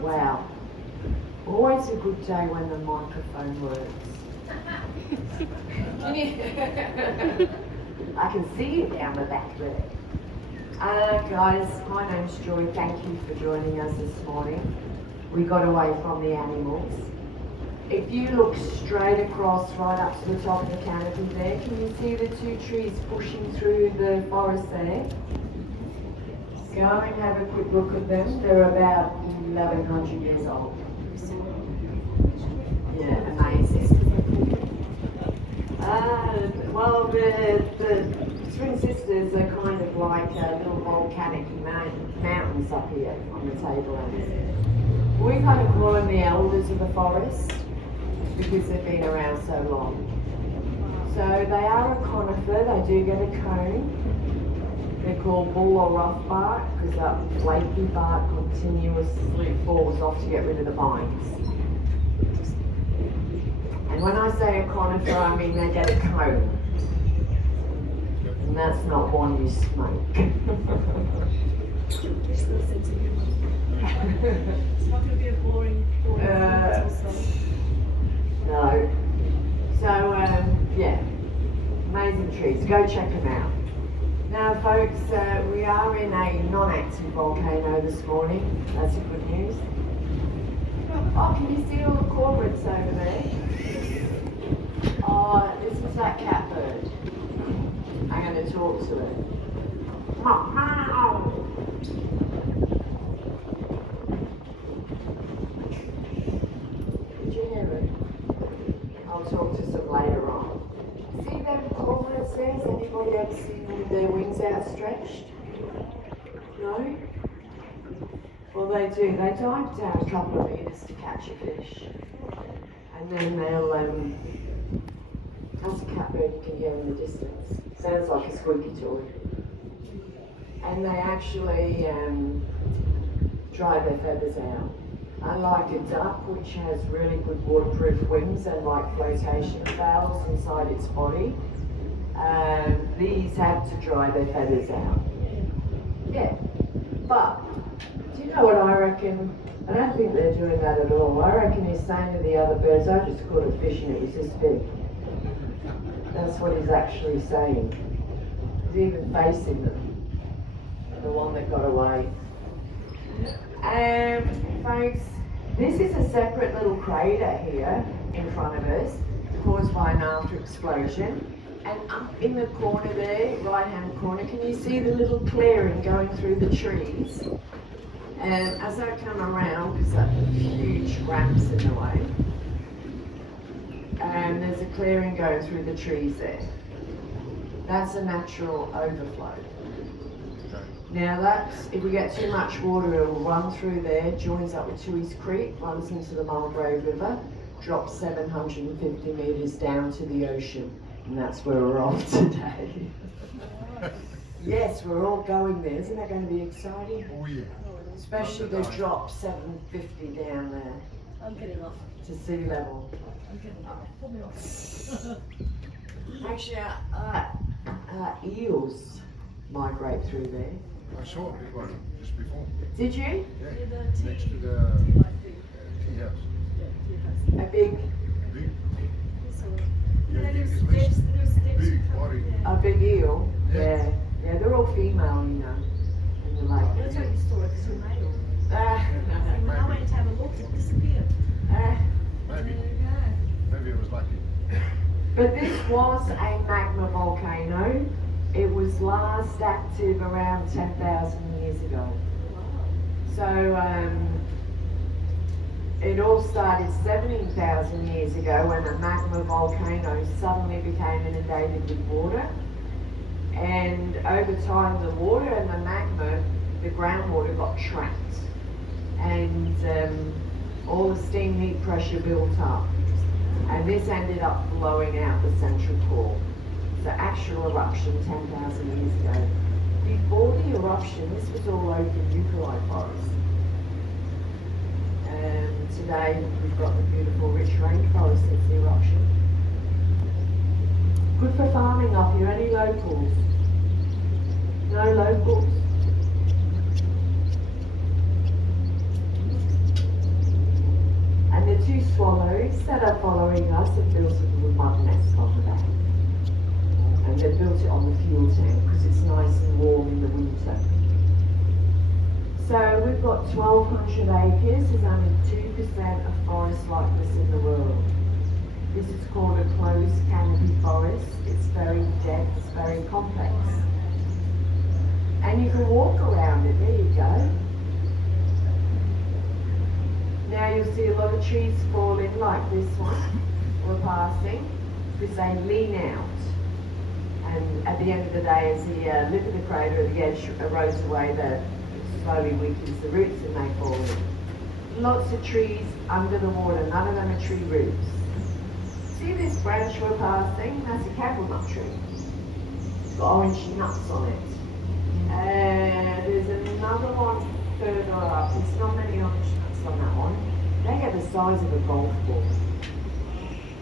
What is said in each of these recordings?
Wow. Always a good day when the microphone works. I can see you down the back there. Guys, my name's Joy. Thank you for joining us this morning. We got away from the animals. If you look straight across right up to the top of the canopy there, can you see the two trees pushing through the forest there? Go and have a quick look at them. They're about 1,100 years old. Yeah, amazing. Well, the Twin Sisters are kind of like little volcanic mountains up here on the tablelands. We kind of call them the elders of the forest because they've been around so long. So they are a conifer. They do get a cone. They're called bull or rough bark because that flaky bark continuously falls off to get rid of the vines. And when I say a conifer, I mean they get a cone. And that's not one you smoke. It's not going to be a boring No. So, yeah, amazing trees. Go check them out. Now, folks, we are in a non-active volcano this morning. That's good news. Oh, can you see all the cormorants over there? Oh, this is that catbird. I'm going to talk to it. Did you hear it? I'll talk to some later on. See them cormorants there? Has anybody ever seen them with their wings outstretched? No? Well, they do. They dive down a couple of meters to catch a fish. And then they'll, that's a catbird you can hear in the distance. Sounds like a squeaky toy. And they actually dry their feathers out. Unlike a duck, which has really good waterproof wings and like flotation valves inside its body, these have to dry their feathers out. Yeah, but do you know what I reckon? I don't think they're doing that at all. I reckon he's saying to the other birds, I just caught a fish and it was this big. That's what he's actually saying. He's even facing them. The one that got away. Folks, this is a separate little crater here in front of us, caused by an after explosion. And up in the corner there, right hand corner, can you see the little clearing going through the trees? And as I come around, because that huge ramp's in the way, and there's a clearing going through the trees there. That's a natural overflow. Now that's, if we get too much water, it will run through there, joins up with Tooheys Creek, runs into the Mulgrave River, drops 750 metres down to the ocean. And that's where we're off today. Yes, we're all going there. Isn't that going to be exciting? Oh yeah. Especially the drop 750 down there. I'm getting off. To sea level. I'm getting off. Put me off. Actually, eels migrate through there. I saw a big one just before. Did you? Yeah. Next to the teahouse. A big, Big. Yeah, Big, body. a big eel? Yeah. Yeah. Yeah, they're all female, you know, in the lake. That's what you saw it, because you're male. Ah, I went to have a look, it disappeared. But this was a magma volcano. It was last active around 10,000 years ago. So it all started 17,000 years ago when a magma volcano suddenly became inundated with water. And over time the water and the magma, the groundwater got trapped. And all the steam heat pressure built up. And this ended up blowing out the central core. So actual eruption 10,000 years ago. Before the eruption, this was all open eucalypt forest. Today we've got the beautiful rich rainforest since the eruption. Good for farming up here. Any locals? No locals? And the two swallows that are following us have built a little mud nest on the back. And they've built it on the fuel tank because it's nice and warm in the winter. So we've got 1,200 acres. There's only 2% of forest like this in the world. This is called a closed canopy forest. It's very dense, very complex. And you can walk around it. There you go. Now you'll see a lot of trees falling like this one we're passing because they lean out. And at the end of the day, as the lip of the crater at the edge erodes away, the slowly weakens the roots and they fall in. Lots of trees under the water, none of them are tree roots. See this branch we're passing? That's a candlenut tree. It's got orange nuts on it. There's another one further up. There's not many orange nuts on that one. They get the size of a golf ball.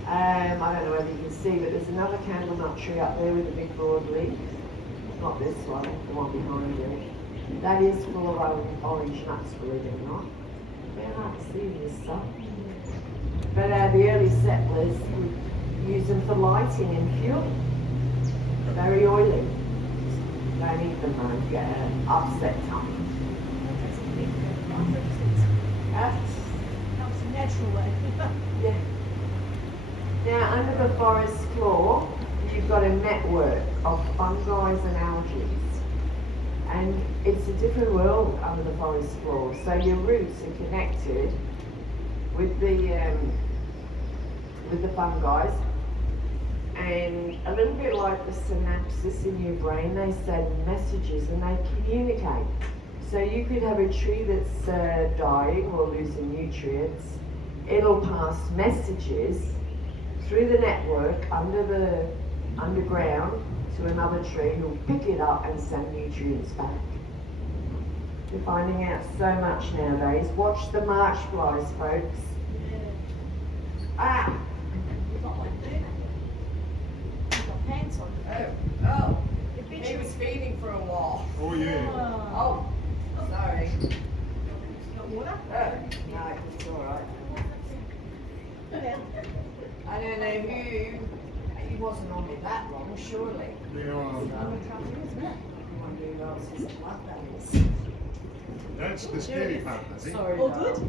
I don't know whether you can see, but there's another candlenut tree up there with a big broad leaf. Not this one, the one behind it. That is full of orange nuts, believe it or not. They're hard to see in this stuff. But the early settlers would use them for lighting and fuel. Very oily. Don't eat them though, you get an upset tummy. That's a natural way. Yeah. Now, under the forest floor, you've got a network of fungi and algae. And it's a different world under the forest floor. So your roots are connected with the fungi. And a little bit like the synapses in your brain, they send messages and they communicate. So you could have a tree that's dying or losing nutrients. It'll pass messages through the network underground to another tree who'll pick it up and send nutrients back. You're finding out so much nowadays. Watch the marsh flies, folks. Yeah. Ah! You've got one there. You've got pants on. Oh, It bit he you. was feeding for a while. Oh yeah. Oh. Oh, sorry. You got water? No, it's all right. Yeah. I don't know who. He wasn't on me that long, surely. Yeah, I'm gonna try to do, isn't it? I wonder who else's blood that is. that's the scary part, I think. Sorry. All darling. good?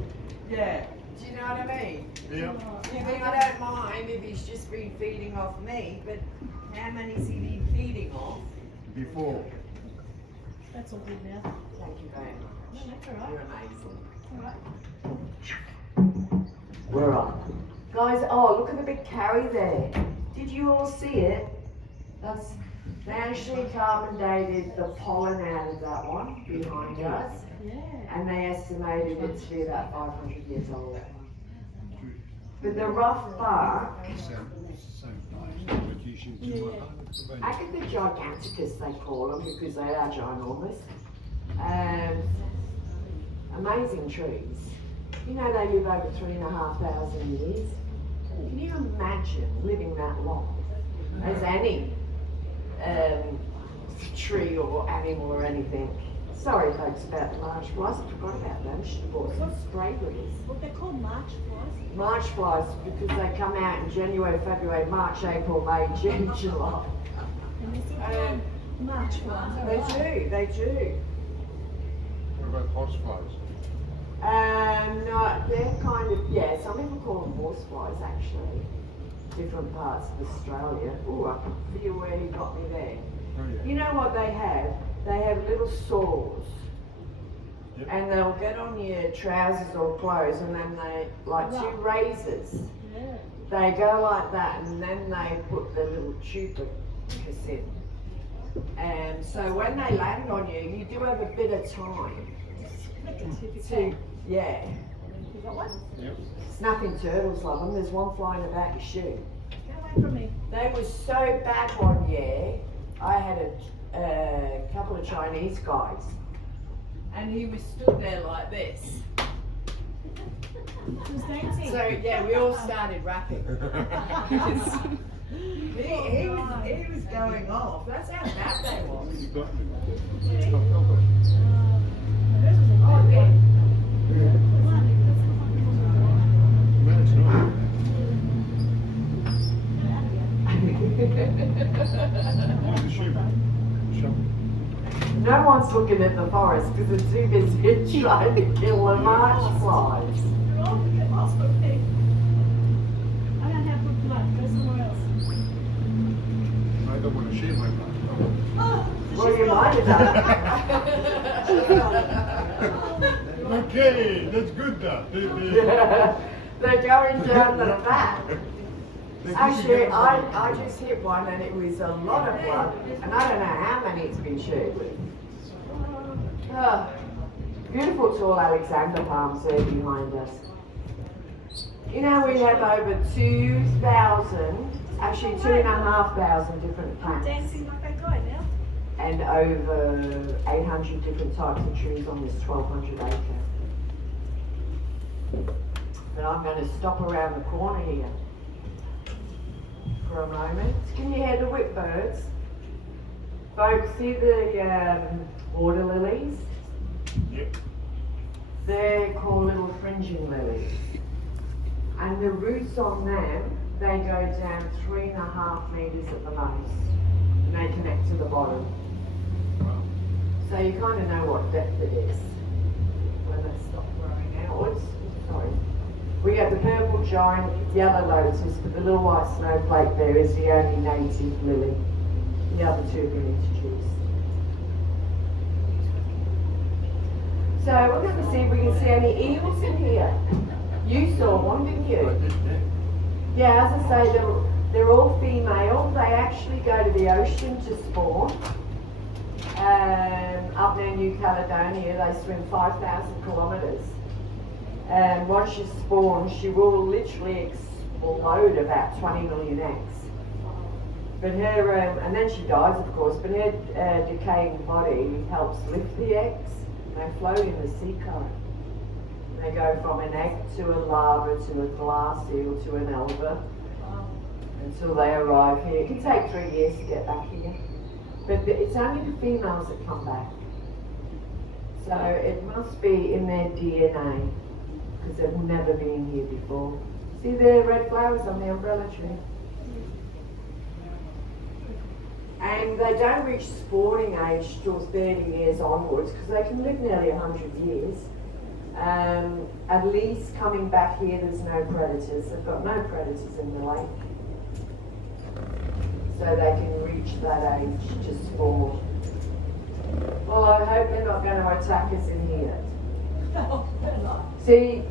Yeah. Do you know what I mean? Yeah. You think I don't mind if he's just been feeding off me, but how many's he been feeding off? Before. That's all good now. Thank you very much. No, that's all right. You're amazing. All right. We're up. Guys, oh, look at the big carry there. Did you all see it? They actually carbon dated the pollen out of that one behind us, Yeah. and they estimated it to be about 500 years old. But the rough bark, Same place, but you should do Agatha giganticus they call them because they are ginormous. Amazing trees. You know they live over 3,500 years. Can you imagine living that long? As any tree or animal or anything. Sorry folks about the marsh flies, I forgot about them. Should have bought some sprayays. What they're called march flies. Marsh flies because they come out in January, February, March, April, May, June, July. And they're called march flies. They do. What about horseflies? No, they're kind of, yeah, some people call them horseflies actually. different parts of Australia. Ooh, I can feel where he got me there. Oh, yeah. You know what they have? They have little saws. Yep. And they'll get on your trousers or clothes and then they, like two razors. Yeah. They go like that and then they put the little tubicus in. And so when they land on you, you do have a bit of time to, yeah. You got one? Yep. Snapping turtles love them. There's one flying about your shoe. Get away from me. They were so bad one year. I had a couple of Chinese guys, and he was stood there like this. Who's dancing? So yeah, we all started rapping. he was going off. That's how bad they was. You got me. Hers was a Oh, good yeah. one. No, it's not. Where's the sheep? Shop. No one's looking at the forest because they're too busy trying to kill the marsh flies. They're all get lost with me. I don't have good blood. Go somewhere else. I don't want to shave my back. Oh, Well, you might have done. Okay, that's good now. They're going down the back. Actually, I just hit one and it was a lot of blood, and I don't know how many it's been chewed. Oh, beautiful tall Alexander palms there behind us. You know, we have over 2,000, actually 2,500 different plants dancing like that guy now. and over 800 different types of trees on this 1,200 acre. But I'm going to stop around the corner here for a moment. Can you hear the whipbirds? Folks, see the water lilies? Yep. They're called little fringing lilies. And the roots on them, they go down 3.5 meters at the most. And they connect to the bottom. Wow. So you kind of know what depth it is when they stop growing outwards. Sorry. We have the purple giant yellow lotus, but the little white snowflake there is the only native lily. The other two have been introduced. So we're going to see if we can see any eels in here. You saw one, didn't you? Yeah, as I say, they're all female. They actually go to the ocean to spawn. Up near New Caledonia, they swim 5,000 kilometres. And once she spawns, she will literally explode about 20 million eggs. But her, and then she dies, of course, but her decaying body helps lift the eggs. They float in the sea current. They go from an egg to a larva to a glass eel to an elder until they arrive here. It can take 3 years to get back here. But it's only the females that come back. So it must be in their DNA because they've never been here before. See the red flowers on the umbrella tree? And they don't reach spawning age till 30 years onwards because they can live nearly 100 years. At least coming back here, there's no predators. They've got no predators in the lake. So they can reach that age to spawn. Well, I hope they're not going to attack us in here. No, they're not. See,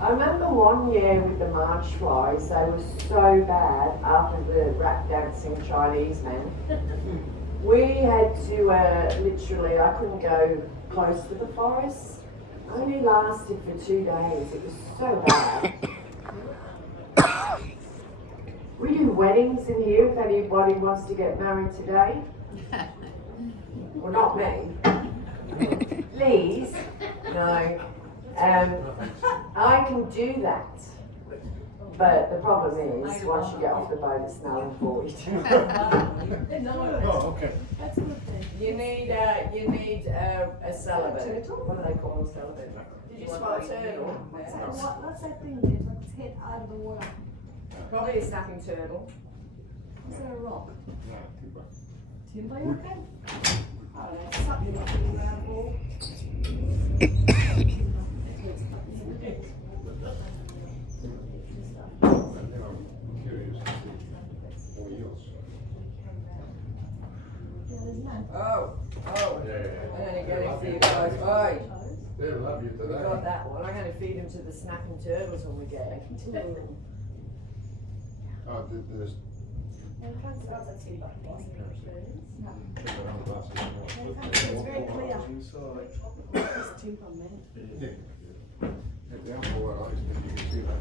I remember one year with the marsh flies, they were so bad after the rap dancing Chinese men. We had to literally, I couldn't go close to the forest. It only lasted for 2 days. It was so bad. We do weddings in here if anybody wants to get married today. Well, not me. Please. No. I can do that. But the problem is, once you get off the boat, it's null and void. Oh, okay. That's a good thing. You need a celibate. What do they call a celibate? Did you spot a turtle? What's that thing there? Like its head out of the water. Probably a snapping turtle. Is there a rock? No, too bad. Timber, you reckon? Oh, that's something like a round ball. I'm curious. got that one. I'm going to feed them to the snapping turtles when we get it. Oh, there's. It's very clear. It's too on me. Yeah. At the upper one, I used to, you can see that.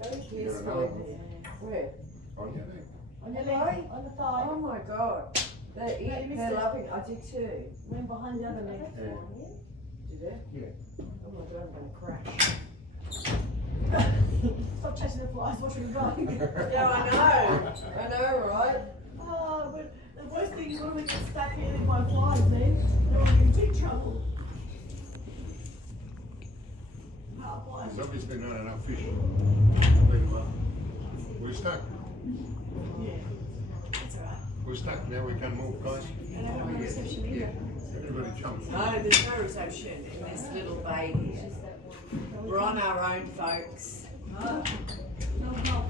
It's very You got peaceful. another one? Where? On your neck. On your leg, on the thigh. Oh my god. They're loving it. I did too. Went behind the other leg. Did it? Yeah. Oh my god, I'm going to crash. Stop chasing the flies, watch them go. Yeah, I know, right? Oh, but the worst thing is when we get stuck in by flies, then we're in big trouble. Oh, flies. There's obviously not enough fish. We're stuck. Yeah, that's alright. We're stuck. Now we can move, guys. I don't have a reception either. Everybody jump. No, there's no reception in this little bay here. We're on our own, folks. No help.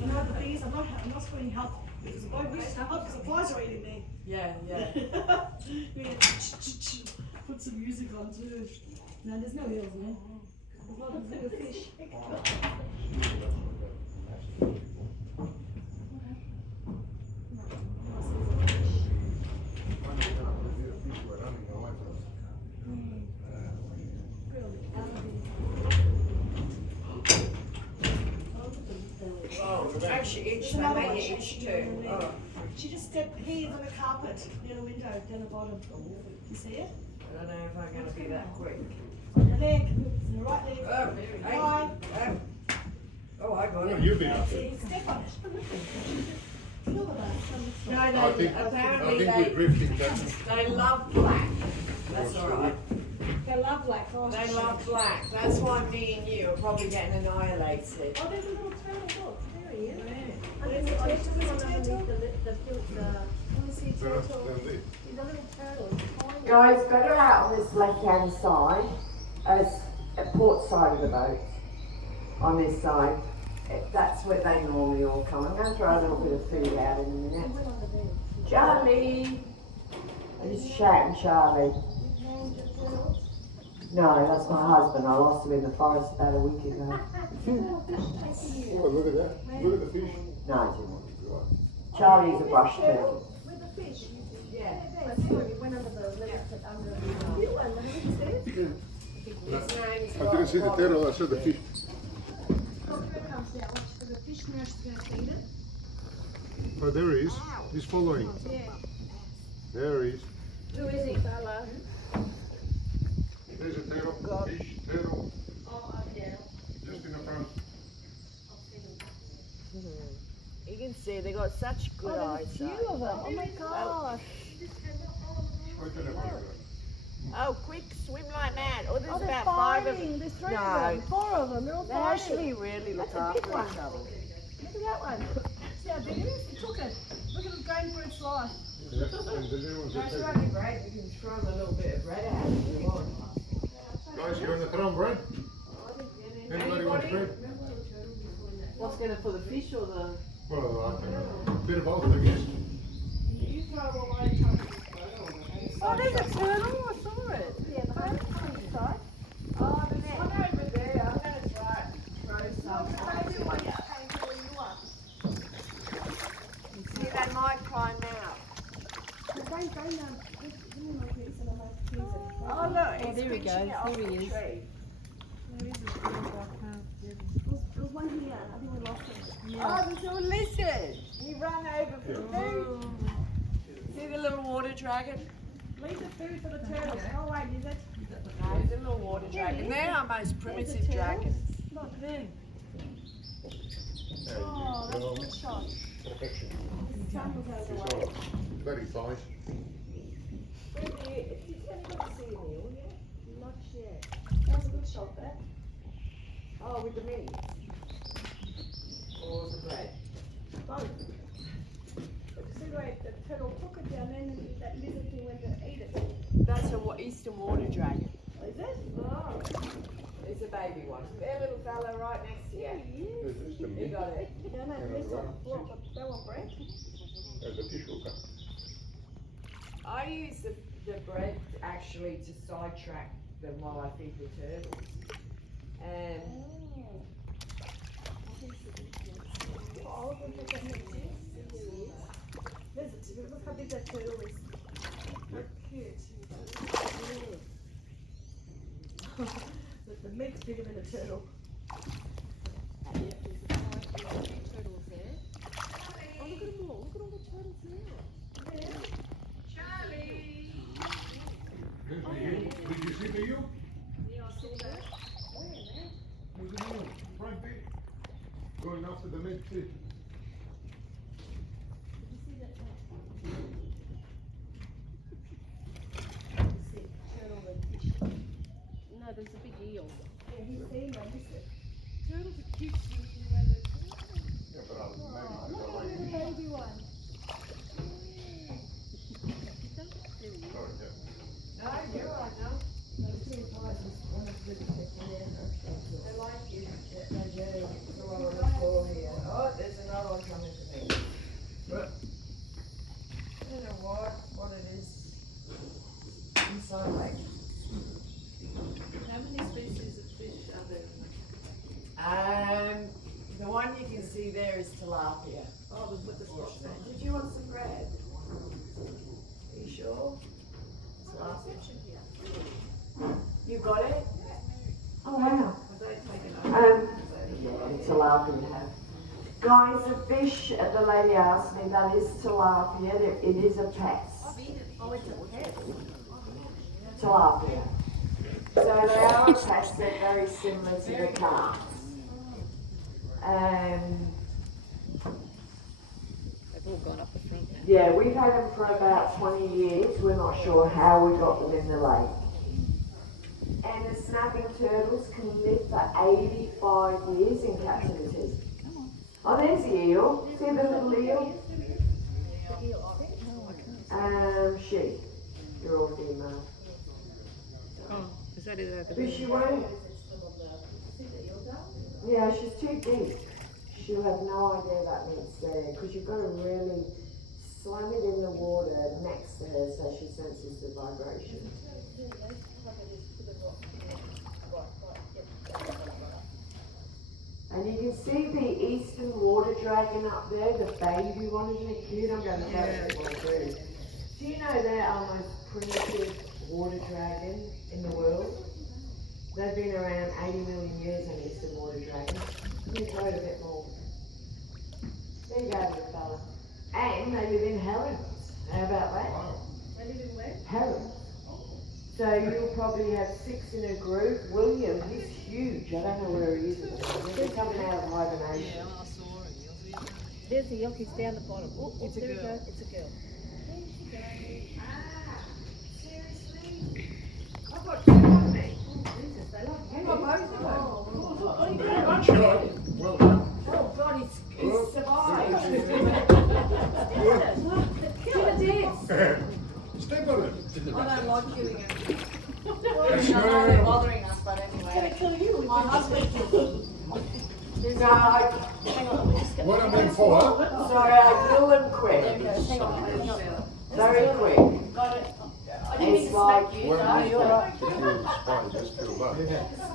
And now the thing is, I'm not screaming help. Because we just help because the flies are eating me. Yeah. We had to put some music on too. No, there's no eels, man. There's not a single fish. Oh, actually, itch. They make you itch too. Oh. She just stepped here on the carpet near the window down the bottom. You see it? I don't know if I'm going to be that quick. On your leg, it's on your right leg. Oh, hey. Bye. Oh, I got What it. have you been up to? Step on it. Feel the bus. No, I think apparently we're drifting down. they love black. That's alright. They love black. Oh, They love black. That's why me and you are probably getting annihilated. Oh, there's a little turtle. Look, there he is. Where? There's a turtle. Want to see a turtle? Down there. He's a little turtle. He's tiny. Guys, go out on this left-hand side, as a port side of the boat. On this side, that's where they normally all come. I'm going to throw a little bit of food out in a minute. Charlie! I'm just shouting Charlie. No, that's my husband. I lost him in the forest about a week ago. Oh, look at that. Look at the fish. No, I didn't. Charlie's a brush turtle. With the fish. Yeah. We went under the under the His name's I didn't see the turtle, I saw the fish. comes down. The fish nurse is going to feed it. Oh, there he is. He's following. Yeah. There he is. Who is he, fella? There's a turtle. Fish, turtle. Oh, yeah. Just in the front. You can see they got such good eyes. Few of them. Oh my gosh. Wait till they're Oh, quick, swim like mad. Oh, there's Oh, they're about 5 of fighting. them. There's 3 No. of them. 4 of them. They're all They fighting. actually really look That's a big after one. each other. Look at that one. See how big it is? It took it. Look at it going for its life. Yeah, and the new ones are That's taken. really great. You can throw them a little bit of bread out if you want. Guys, you want to throw them bread? Anybody want bread? What's going to for the fish or the? Well, I don't know. Bit of both, I guess. You throw away. Oh, there's a turtle. I saw it. Yeah, the home side. Oh, there's one over there. I'm going to throw some. See, they might climb out. Oh, look. Oh, there he goes. There he is. There was one here. I think we lost him. Oh, there's a lizard. He ran over for food. See the little water dragon? Leave the food for the turtles. Oh, wait, is it? No, he's a little water dragon. They're our most primitive dragons. Look there. There you Oh, that's a go. good shot. Perfection. The sun was out of the It's way. all very fine. Not yet. That was a good shot there. Oh, with the meat. Or the bread. Both. But you see the way the turtle took it down there and then that lizard thing went to eat it. That's an eastern water dragon. Oh, is it? Oh. It's a baby one. Their little fella right next to you. There's just a You meat. got it. Yeah, no, this one. Look, they want bread. There's a fish hooker. I use the bread actually to sidetrack them while I feed the turtles. And There's a turtle. Look how big that turtle is. Yep. Cute. The meat's bigger than a turtle. Turtles there. Oh, look at them all. Look at all the turtles now. Charlie! There's the eel. Did you see the eel? Yeah, I saw that. There's the eel, right there. Going after the meat too. Did you see that? Turtle and fish. No, there's a big eel. Yeah, he's seen them. Turtles are cute swimming around the turtle. Yeah, but I'll maybe Look I at like the fish. baby one. There he is. Sorry, yeah. No, you're right now. They like you. They do. So on the floor here. Oh, there's another one coming to me. But I don't know what it is. Inside like. How many species of fish are there? The one you can see there is tilapia. Oh, with the spots on. Did you want some bread? Are you sure? Tilapia. You got it? Oh wow. Have they taken over? Yeah, tilapia have. Guys, the fish the lady asked me, that is tilapia. It is a pest. Oh, it's a pet. Tilapia. So they are a pest. They're very similar to the carp. They've all gone up the front now. Yeah, we've had them for about 20 years. We're not sure how we got them in the lake. And the snapping turtles can live for 85 years in captivity. Oh, there's the eel. See the little eel? She. You're all female. Oh, is that it? But she won't. Yeah, she's too deep. She'll have no idea that meat's there because you've got to really slam it in the water next to her so she senses the vibration. And you can see the eastern water dragon up there, the baby one, isn't it cute? I'm going to touch it one too. Do you know they're our most primitive water dragon in the world? They've been around 80 million years, an eastern water dragon. Let me throw it a bit more. There you go, little fella. And they live in harems. How about that? Wow. They live in where? Harems. So you'll probably have 6 in a group. William, he's huge. I don't know where he is at the moment. He's coming out of hibernation. I saw him. There's the elk. He's down the bottom. Oh, It's a there we girl. go. It's a girl. Seriously? I've got two on me. Hang on, both of them. What are you doing? Good job. Well done. Oh God, he's survived. Kill it, dead. Step on it. I don't like killing it. I Yes, know sir. they're bothering us, but Gonna anyway. kill you. My husband killed No, Hang on, let me just get What I'm in for, huh? sorry, I kill them quick. Hang on, hang on. Very quick. Got it. I didn't mean It's to like, smack you. Well, No, you're right. Feel fine, just feel bad.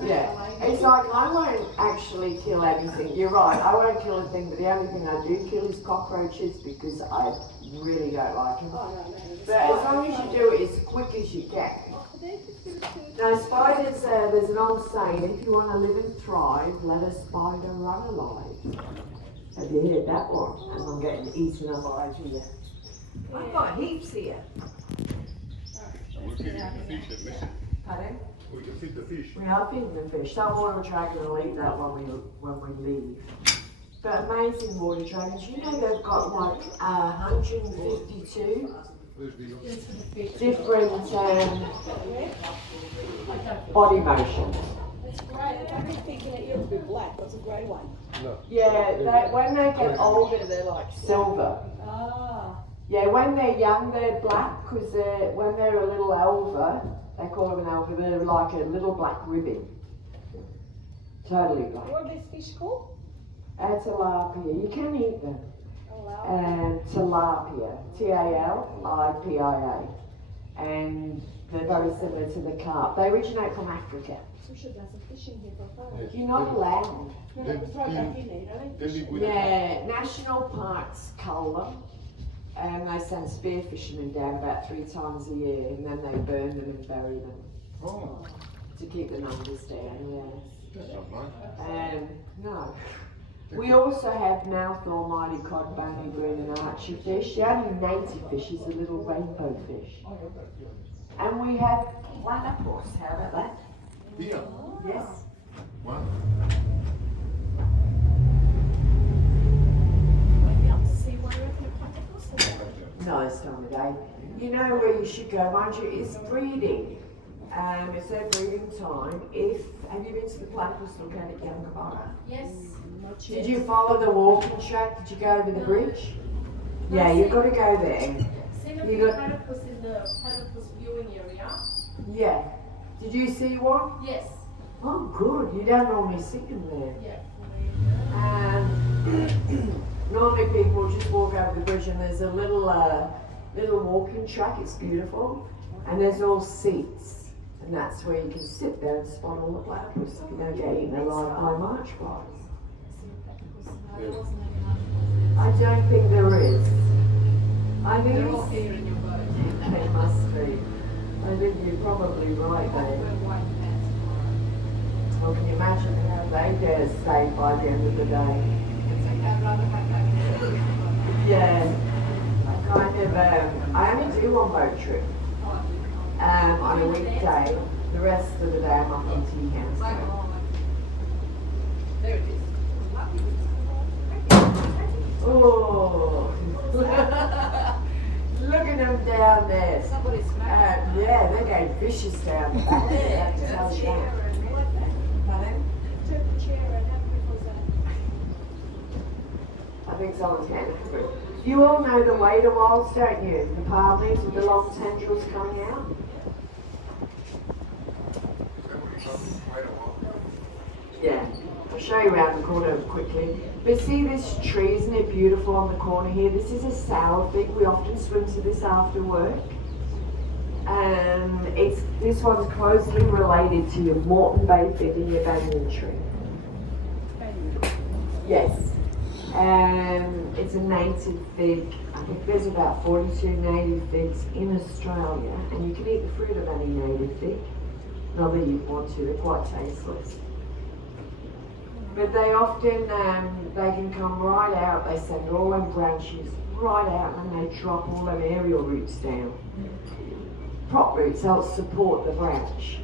yeah, it's like I won't actually kill anything. You're right, I won't kill a thing, but the only thing I do kill is cockroaches because I really don't like them. But as long as you do it as quick as you can. Now spiders, there's an old saying, if you want to live and thrive, let a spider run alive. Have you heard that one? As I'm getting eaten alive here. I've got heaps here. We're feeding the fish and listen. Pardon? We can feed the fish. We are feeding the fish. Some water dragon will eat that when we leave. But amazing water dragons, you know they've got like 152 There's the eel. different body motions. That's great. I keep thinking that eel to be black. That's a grey one. No. Yeah, when they get older, they're like silver. Ah. Yeah, when they're young, they're black because when they're a little elver, they call them an elver, they're like a little black ribbon. Totally black. What are these fish called? Tilapia, you can eat them. tilapia, Talipia, and they're very similar to the carp. They originate from Africa. We should have some fishing here for fun. You're not allowed. No, no, we throw it back in there, you know? Then we Yeah, national parks cull them, and they send spear fishermen down about 3 times a year, and then they burn them and bury them Oh, to keep the numbers down. Yeah. that's not nice. No. We also have mouthful mighty cod, bony green and archer fish. The only native fish is a little rainbow fish. And we have platypus. How about that? Here. Yes. One. Maybe up to see what I reckon a platypus or No, this time of day. You know where you should go, mind you, is breeding. It's their breeding time. Have you been to the platypus look at it, Yangabara? Yes. Did you follow the walking track? Did you go over the bridge? Yeah, you've got to go there. Seen a You few got- platypus in the platypus viewing area. Yeah. Did you see one? Yes. Oh, good. You don't normally see them there. Yeah. Normally people just walk over the bridge and there's a little walking track. It's beautiful. And there's all seats. And that's where you can sit there and spot all the platypus if you don't get eaten alive by marsh flies. I don't think there is. I think They're all it's, here in your boat. they must be. I think you're probably right there. Wear white pants. Well, can you imagine how they dare stay by the end of the day? It's okay, I'd rather have that. Yeah. I only do one boat trip on a weekday. The rest of the day I'm up in teahouse. There it is. Oh, look at them down there. Somebody smacked. Yeah, they're going vicious down the back there. I have to tell you that. Pardon? Took the chair and how quick was that? I think someone's getting hungry. You all know the wader walls, don't you? The palm leaves with the long tendrils coming out. Is that what you're talking about? Wait a while. Yeah. I'll show you around the corner quickly. But see this tree, isn't it beautiful on the corner here? This is a sour fig. We often swim to this after work. This one's closely related to your Moreton Bay fig and your banyan tree. Yes. It's a native fig. I think there's about 42 native figs in Australia, and you can eat the fruit of any native fig. Not that you want to, they're quite tasteless. But they often, they can come right out, they send all them branches right out and they drop all them aerial roots down. Prop roots help support the branch.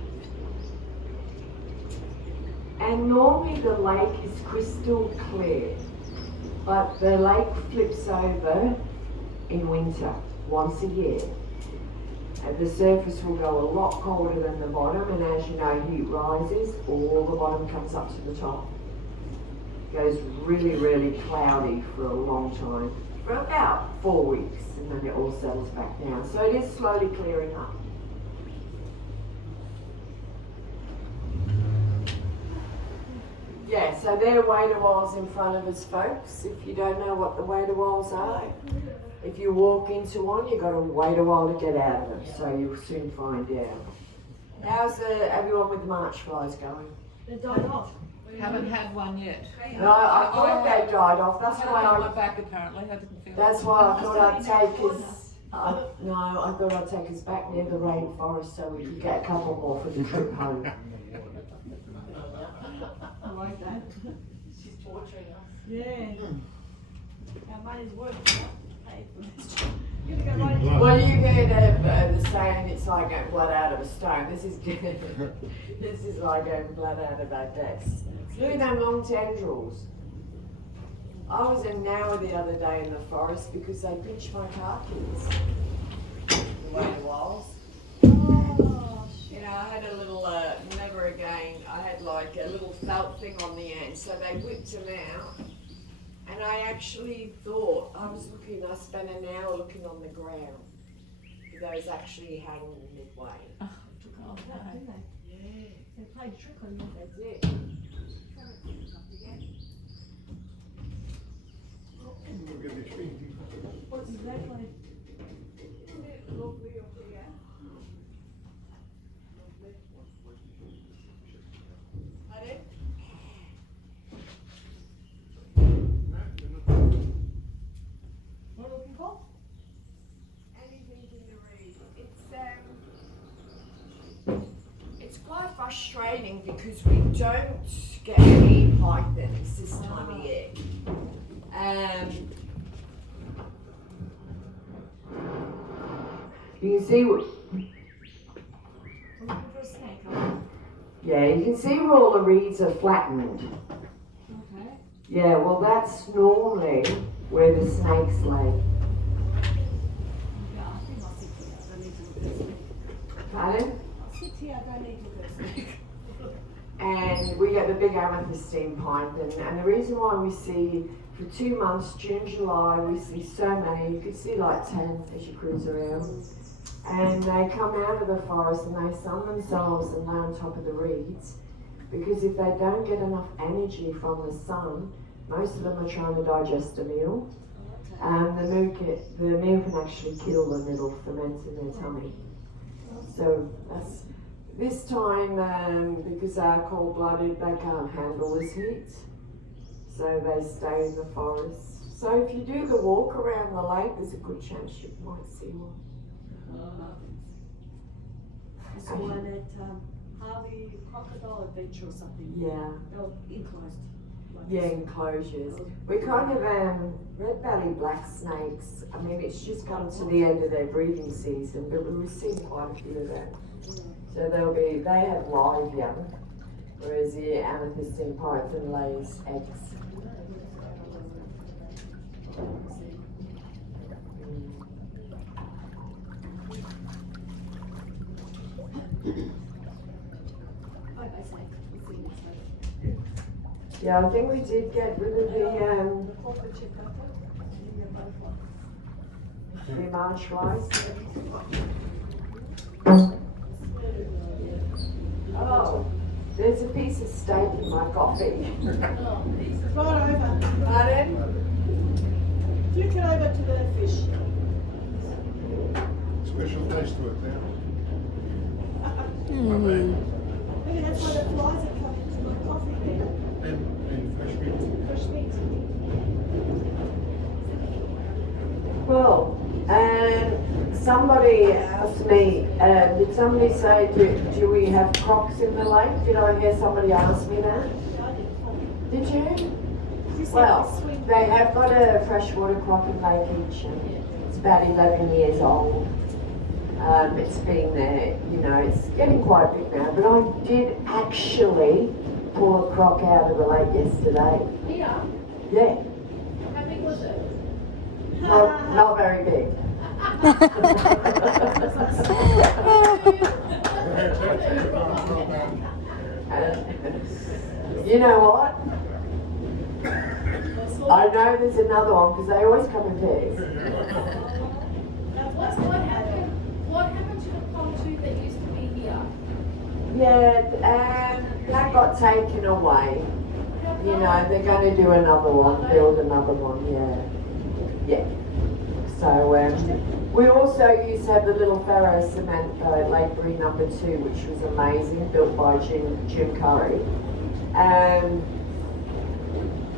And normally the lake is crystal clear, but the lake flips over in winter, once a year. And the surface will go a lot colder than the bottom, and as you know, heat rises, all the bottom comes up to the top. Goes really, really cloudy for a long time, for about 4 weeks, and then it all settles back down. So it is slowly clearing up. Yeah, so there are wader walls in front of us, folks. If you don't know what the wader walls are, if you walk into one, you've got a wader wall to get out of them, so you'll soon find out. How's everyone with the march flies going? They died off. Haven't had one yet. No, I thought they died off. That's I why had my I. back apparently. I didn't feel That's why I thought I'd take us. I thought I'd take us back near the rainforest so we could get a couple more for the trip home. I like that. she's torturing us. Yeah. Our money's worth it. Hey, for this. You're gonna go right into Well, you heard the saying, it's like getting blood out of a stone. This is this is like getting blood out of our decks. Look at them long tendrils. I was in Nowa the other day in the forest because they pinched my car keys. The way the walls. Oh, You know, I had a little, never again, I had like a little felt thing on the end, so they whipped them out. And I actually thought, I spent an hour looking on the ground. Those actually hanging midway. took it off that, didn't they? Yeah. They played a trick on you. That's it. Look at this thing. Exactly. What are you looking for? Anything in the reed. It's quite frustrating because we don't get any pythons this time of year. You can see, I'm looking for a snake, huh? yeah, you can see where all the reeds are flattened. Okay. Yeah, well, that's normally where the snakes lay. Yeah, I think I'll sit here. I don't need to look at a snake. Pardon? I'll sit here. I don't need to look at a snake. And we get the big amethystine python. And the reason why we see, for 2 months, June, July, we see so many. You could see like 10 as you cruise around. And they come out of the forest and they sun themselves and lay on top of the reeds. Because if they don't get enough energy from the sun, most of them are trying to digest a meal. The meal can actually kill them, it'll ferment in their tummy. So that's, this time, because they're cold-blooded, they can't handle this heat. So they stay in the forest. So if you do the walk around the lake, there's a good chance you might see one. I saw one at Harvey Crocodile Adventure or something. Yeah. They were enclosed. Like Yeah, this. enclosures. We kind of, red belly black snakes, I mean, it's just come to the end of their breeding season, but we've seen quite a few of them. So they have live young, whereas the amethystine python lays eggs. Bye bye snake. We'll see you next week. Yeah, I think we did get rid of The corporate chip after. the marsh flies. Oh, there's a piece of steak in my coffee. Right over. Pardon? Flick it over to the fish. Special taste to it now. Maybe that's why the flies are coming to my coffee there. And fresh meat. Fresh meat. Well, somebody asked me, did somebody say, do we have crocs in the lake? Did I hear somebody ask me that? Did you? Well, they have got a freshwater croc in Lake Eacham. It's about 11 years old. It's been there, you know, it's getting quite big now, but I did actually pull a croc out of the lake yesterday. Here, Yeah, how big was it? not very big. You know what? I know there's another one because they always come in pairs. What happened to the pontoon that used to be here? Yeah, that got taken away. You know, they're going to do another one, build another one, yeah. Yeah. So, we also used to have the little ferro cement boat, Lake Barrine number 2, which was amazing, built by Jim Curry.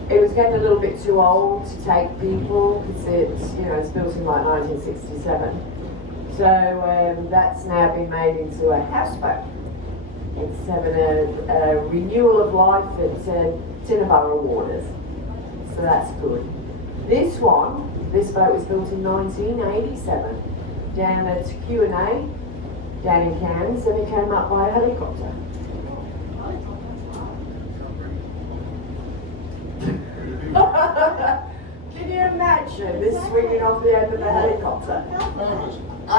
It was getting a little bit too old to take people because it's, you know, it's built in like 1967. So that's now been made into a houseboat. It's having a renewal of life at Tinnaburra waters. So that's good. This boat was built in 1987 down at Q&A down in Cairns, and it came up by a helicopter. Can you imagine this swinging off the end of the helicopter? I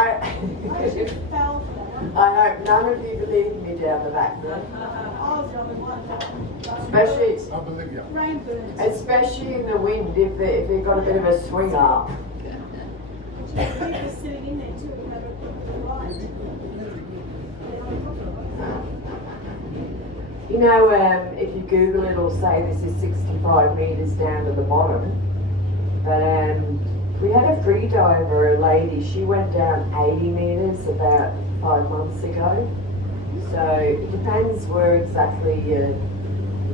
hope none of you believe me down the back there. Especially in the wind, if they've got a bit of a swing up. You know, if you Google it, it'll say this is 65 metres down to the bottom. But we had a free diver, a lady. She went down 80 meters about 5 months ago. So it depends where exactly you're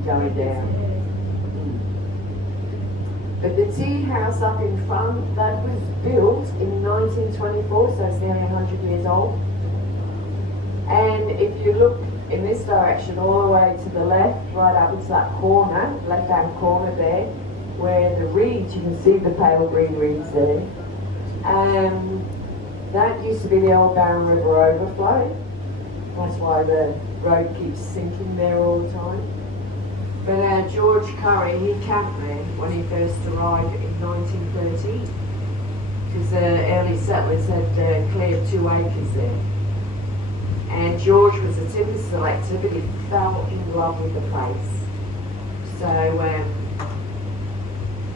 going down. But the tea house up in front, that was built in 1924, so it's nearly 100 years old. And if you look in this direction all the way to the left, right up into that corner, left-hand corner there, where the reeds, you can see the pale green reeds there. That used to be the old Barron River overflow. That's why the road keeps sinking there all the time. But George Curry, he camped there when he first arrived in 1930, because the early settlers had cleared 2 acres there. And George was a timber selector, but he fell in love with the place. So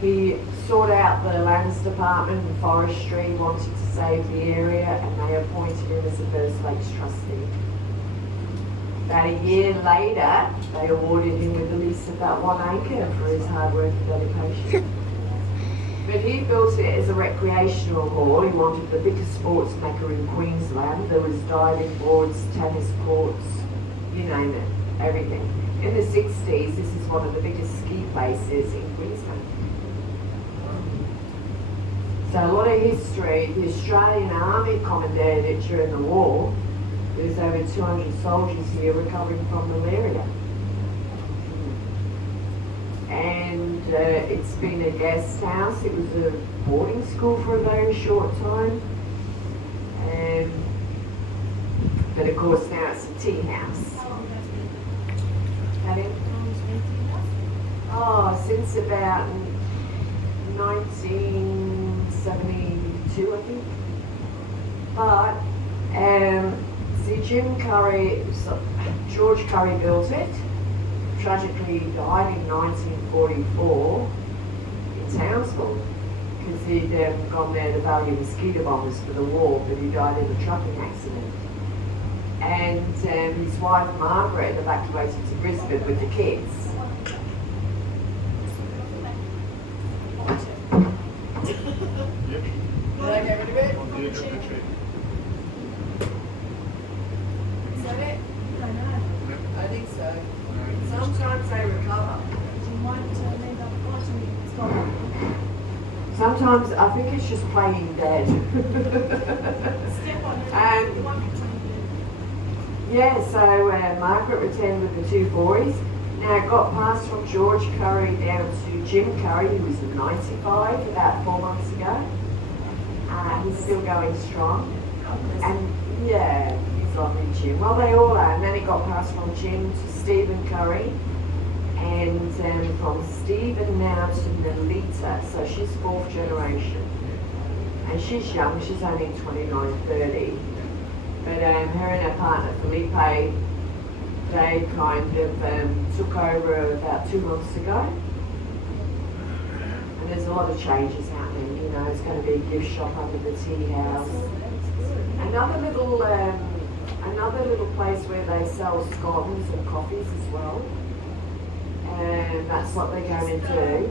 he sought out the lands department and forestry, wanted to save the area, and they appointed him as the First Lakes trustee. About a year later, they awarded him with a lease of that 1 acre for his hard work and dedication. But he built it as a recreational hall. He wanted the biggest sports mecca in Queensland. There was diving boards, tennis courts, you name it, everything. In the 60s, this is one of the biggest ski places in Queensland. So a lot of history. The Australian Army commandeered it during the war. There's over 200 soldiers here recovering from malaria. And it's been a guest house. It was a boarding school for a very short time. But of course now it's a tea house. Have you? Oh, since about 1972, I think. But see, George Curry built it. Tragically died in 1944 in Townsville because he'd gone there to value mosquito bombers for the war, but he died in a trucking accident. And his wife Margaret evacuated to Brisbane with the kids. Did I get rid of it? Is that it? I think so. Sometimes they recover. Sometimes I think it's just playing dead. Yeah, so Margaret returned with the 2 boys. Now it got passed from George Curry down to Jim Curry, who was 95 about 4 months ago. He's still going strong. And yeah, he's lovely Jim. Well, they all are. And then it got passed from Jim to Stephen Curry. And from Stephen now to Melita. So she's 4th generation. And she's young, she's only 29, 30. But her and her partner Felipe, they kind of took over about 2 months ago. And there's a lot of changes happening, you know, it's going to be a gift shop under the tea house. Another little place where they sell scones and coffees as well. And that's what they're going to do.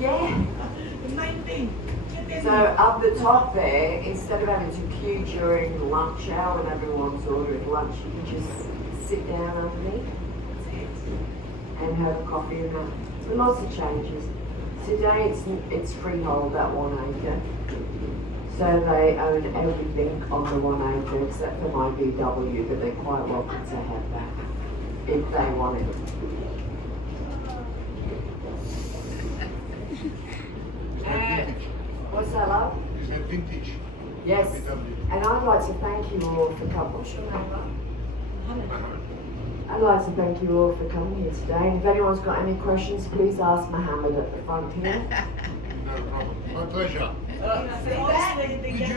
Yeah. The main thing. So up the top there, instead of having to queue during lunch hour when everyone's ordering lunch, you can just sit down underneath and have a coffee and that. So lots of changes. Today it's freehold, that 1 acre. So they own everything on the 1 acre except for my VW, but they're quite welcome to have that if they want it. What's that, love? Is that vintage? Yes. VW. And I'd like to thank you all for coming. What's your name, love? I'd like to thank you all for coming here today. And if anyone's got any questions, please ask Mohammed at the front here. No problem. My pleasure. Did Did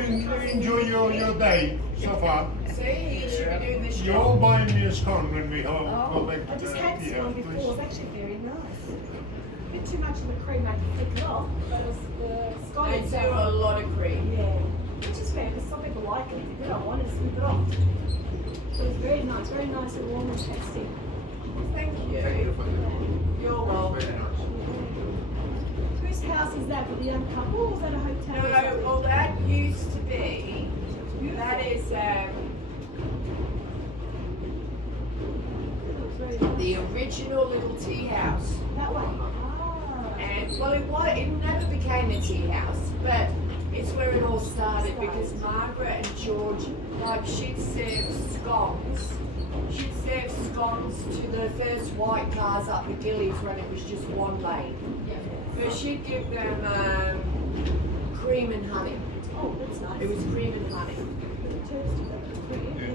you enjoy your day so far? See, you should be doing this You're job. all buying me a scone when we go back to I just the had tea some house, before. please. It's actually very nice. A bit too much of the cream made you flick it off, but it's the scone They do itself. a lot of cream. Yeah, which is fair because some people like it. If you don't want it, slip it off. But it's very nice and warm and tasty. Thank Thank you you. for that. You're welcome. Very nice. Whose house is that? For the young couple or is that a hotel? or No, something? well that used to be, that is It's very nice. the original little tea house. That way. Ah. And well, it never became a tea house, but it's where it all started because Margaret and George, like she'd serve scones. She'd serve scones to the first white cars up the Gillies when it was just one lane. But she'd give them cream and honey. Oh, that's nice. It was cream and honey.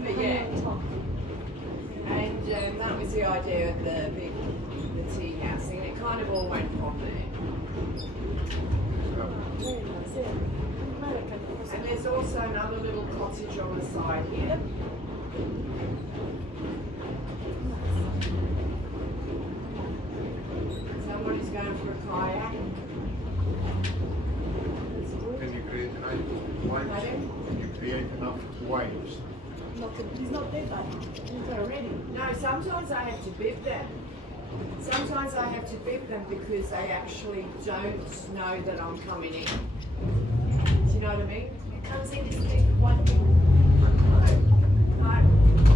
But yeah. And that was the idea of the tea house, and it kind of all went from there. Very nice, yeah. I'm glad I came across And it. there's also another little cottage on the side here. Somebody's going for a kayak. Can you create enough waves? Pardon? Can you create enough waves? He's not there, but he's already. No, sometimes I have to bib them. Sometimes I have to bib them because they actually don't know that I'm coming in. Do you know what I mean? It comes in this big one. No.